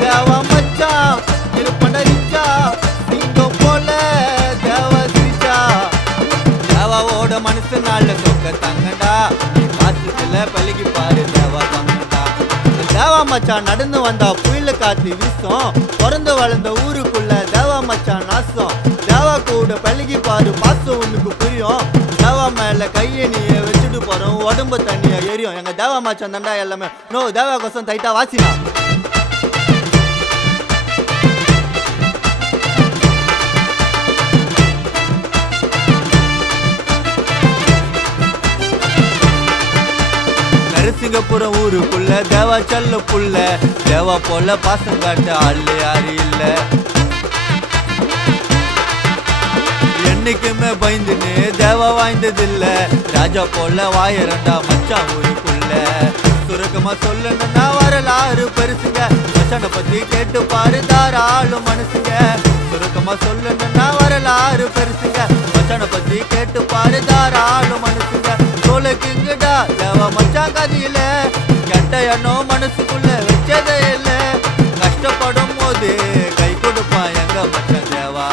தேவா மச்சான் இருப்பண்டரிச்சா சிங்கம் போல தேவா சிரிச்சா தேவாவோட மனசு நாள்ல சொக்க தங்கடா நீ பாசத்துல பழகி பாரு தேவா பங்கடா தேவா மச்சான் நடந்து வந்தா புயல காத்து வீசும் பிறந்து வளர்ந்த ஊருக்குள்ள தேவா மச்சான் நாசம் தேவா கூட பழகி பாரு பாசம் உனக்கு புரியும் தேவா மேல கையை நீ வச்சுட்டு போறோம் உடம்பு தண்ணியா எரியும் எங்க தேவா மச்சான் தண்டா எல்லாமே நோ தேவா கோசம் தைட்டா வாசினா சிங்கப்புரம் ஊருக்குள்ள தேவா செல்ல புள்ள தேவா போல பாசம் காட்ட ஆளு யாரு இல்ல என்னைக்குமே பயந்துன்னு தேவா வாய்ந்ததில்ல ராஜா போல வாயரண்டா மச்சான் ஊருக்குள்ள சுருக்கமா சொல்லணும்னா வரலாறு பெருசுங்க மச்சான பத்தி கேட்டு பாரு தாராளும் மனசுங்க சுருக்கமா சொல்லணும்னா வரலாறு பெருசுங்க மச்சான பத்தி கேட்டு பாரு தாராளும் மனசுங்க சோழக்குங்கடா தேவா மச்சான் கதியில கெட்ட எண்ணம் மனசுக்குள்ள வச்சதே இல்ல கஷ்டப்படும் போது கை கொடுப்பான் எங்க மச்சான் தேவா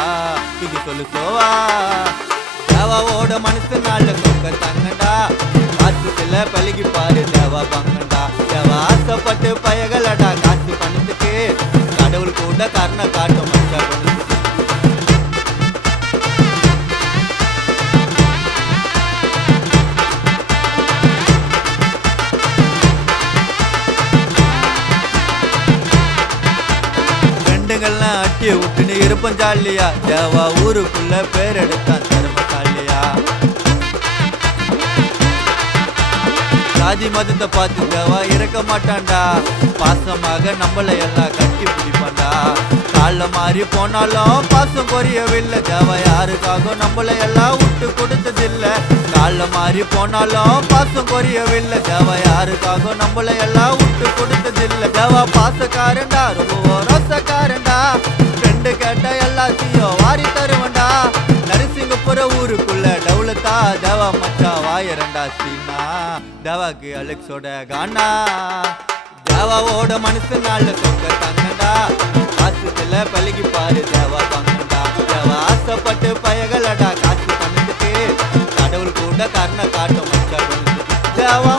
இது சொல்லு சோவா தேவாவோட மனசு நாள்ல சொக்க தங்கடா காசுல பழகி பாரு தேவா பங்கடா தேவா ஆசைப்பட்டு பயகலடா காசு பண்ணதுக்கு கடவுள் கூட காரணம் காட்டும் மச்சா பண்ணதுக்கு அட்டிய விட்டுன்னு இருப்பம் ஜாலியா தேவா ஊருக்குள்ள பேர் எடுத்தான் தர்மசாலியா சாதி மதத்தை பார்த்து தேவா இருக்க மாட்டான்டா பாசமாக நம்மளை எல்லாம் கட்டி பிடிப்பான்டா கால மாறி போனாலும் பாசம் குறையவில்லை தேவா யாருக்காக நம்மளை எல்லாம் விட்டு கொடுத்ததில்ல கால மாறி போனாலும் பாசம் குறையவில்லை தேவா யாருக்காக நம்மளை எல்லாம் விட்டு கொடுத்ததில்லை தேவா பாசக்காரண்டா ரொம்ப ரசக்காரண்டா ஃப்ரெண்டு கேட்ட எல்லாத்தையும் வாரி தருவண்டா நரசிங்கப்புர ஊருக்குள்ள டவுலத்தா தேவா மச்சா வாயரண்டா சீனா தேவாக்கு அலெக்ஸோட கானா தேவாவோட மனசு நாள்ல சொக்க தங்கடா காசுல பழகி பாரு தேவா பங்கடா தேவா ஆசைப்பட்டு பயகலடா காசு பண்ணதுக்கு கடவுள் கூட காரணம் காட்டும் மச்சா தேவா